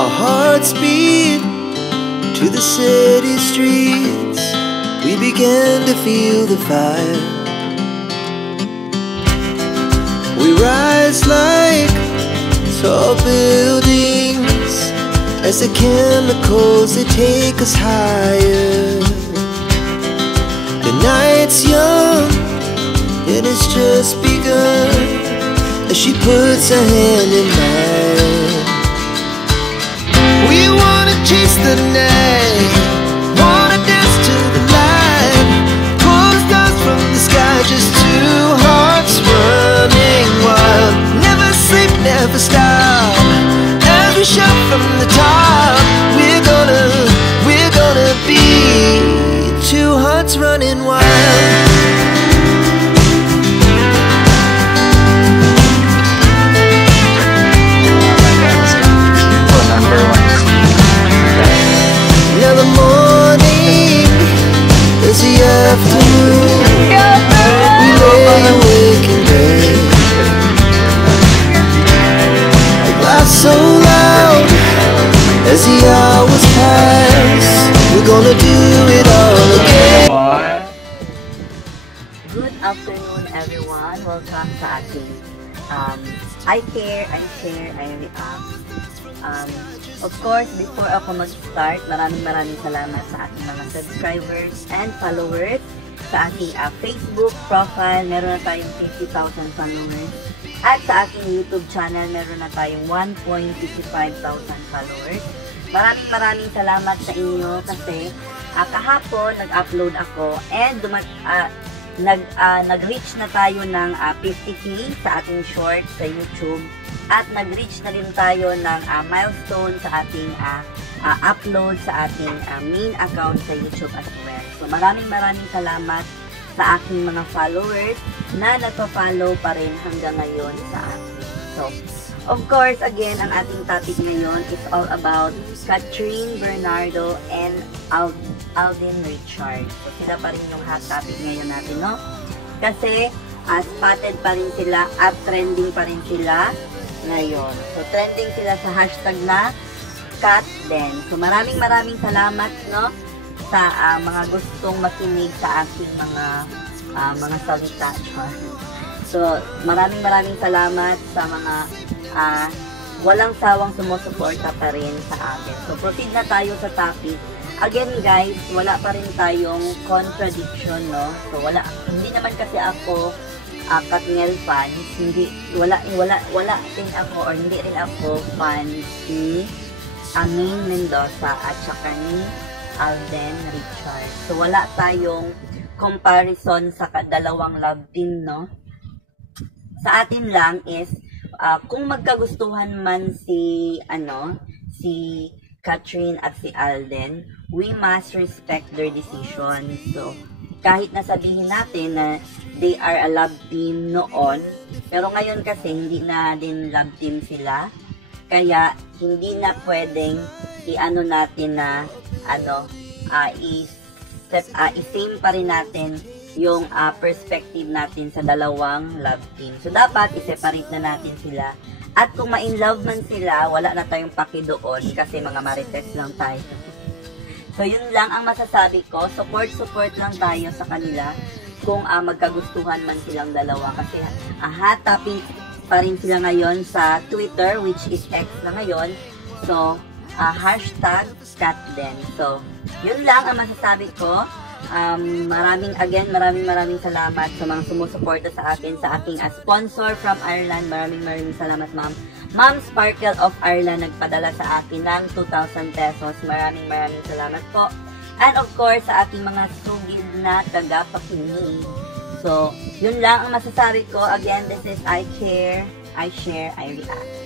Our hearts beat to the city streets. We began to feel the fire. We rise like tall buildings as the chemicals, they take us higher. The night's young and it's just begun as she puts her hand in mine. We wanna chase the night, wanna dance to the light, pull the stars from the sky, just two hearts running wild. Never sleep, never stop, as we shout from the top. We're gonna be two hearts running wild. Now the morning is the afternoon. We lay awake in bed, laugh so loud as the hours pass. We're gonna do it all again. Good afternoon, everyone. Welcome sa ating I Care, I Share, I React. Of course, before ako mag-start, maraming salamat sa ating mga subscribers and followers sa ating Facebook profile. Meron na tayong 50,000 followers. At sa aking YouTube channel, meron na tayong 1.55,000 followers. Maraming salamat sa inyo kasi kahapon nag-upload ako and nag-reach na tayo ng 50k sa ating short sa YouTube. At nag-reach na rin tayo ng milestone sa ating upload sa ating main account sa YouTube as well. So maraming salamat sa aking mga followers na nagpa-follow pa rin hanggang ngayon sa akin. So, of course, again, ang ating topic ngayon is all about Catherine Bernardo and Alden Richard. So sila pa rin yung hot topic ngayon natin, no? Kasi spotted pa rin sila at trending pa rin sila ngayon. So, trending sila sa hashtag na CatDen. So, maraming salamat, no, sa mga gustong makinig sa aking mga salita. So, maraming salamat sa mga walang sawang sumusuporta pa rin sa akin. So, proceed na tayo sa topic. Again, guys, wala pa rin tayong contradiction, no? So, hindi naman kasi ako Katniel fans, wala din ako or hindi rin ako fan ni Amin Mendoza at saka ni Alden Richard. So wala tayong comparison sa dalawang love team, no? Sa atin lang is kung magkagustuhan man si Catherine at si Alden, we must respect their decision. So kahit na sabihin natin na they are a love team noon, pero ngayon kasi hindi na din love team sila, kaya hindi na pwedeng i-ano natin na i-same pa rin natin yung perspective natin sa dalawang love team. So dapat i-separate na natin sila, at kung ma-in-love man sila, wala na tayong paki doon kasi mga marites lang tayo. So, yun lang ang masasabi ko. Support lang tayo sa kanila kung magkagustuhan man silang dalawa. Kasi hot topic pa rin sila ngayon sa Twitter, which is X na ngayon. So, hashtag CatDen. So, yun lang ang masasabi ko. Maraming salamat sa mga sumusuporta sa akin, sa aking sponsor from Ireland. Maraming salamat, ma'am. Ma'am Sparkle of Ireland nagpadala sa akin ng 2,000 pesos. Maraming salamat po. And of course, sa aking mga sugid na tagapakinig. So, yun lang ang masasabi ko. Again, this is I Care, I Share, I React.